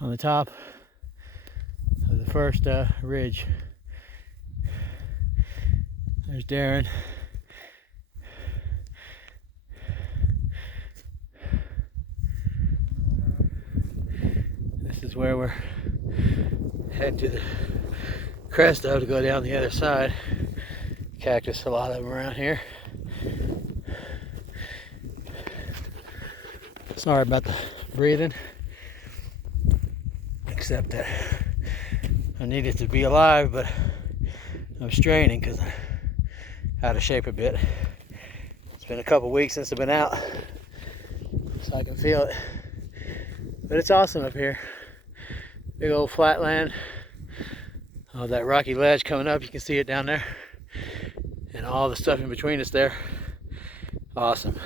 on the top of the first ridge. There's Darren. This is where we're heading to the crest of to go down the other side. Cactus, a lot of them around here. Sorry about the breathing, except that I needed to be alive, but I'm straining because I'm out of shape a bit. It's been a couple weeks since I've been out, so I can feel it. But it's awesome up here. Big old flatland. Oh, that rocky ledge coming up, you can see it down there. And all the stuff in between us there. Awesome.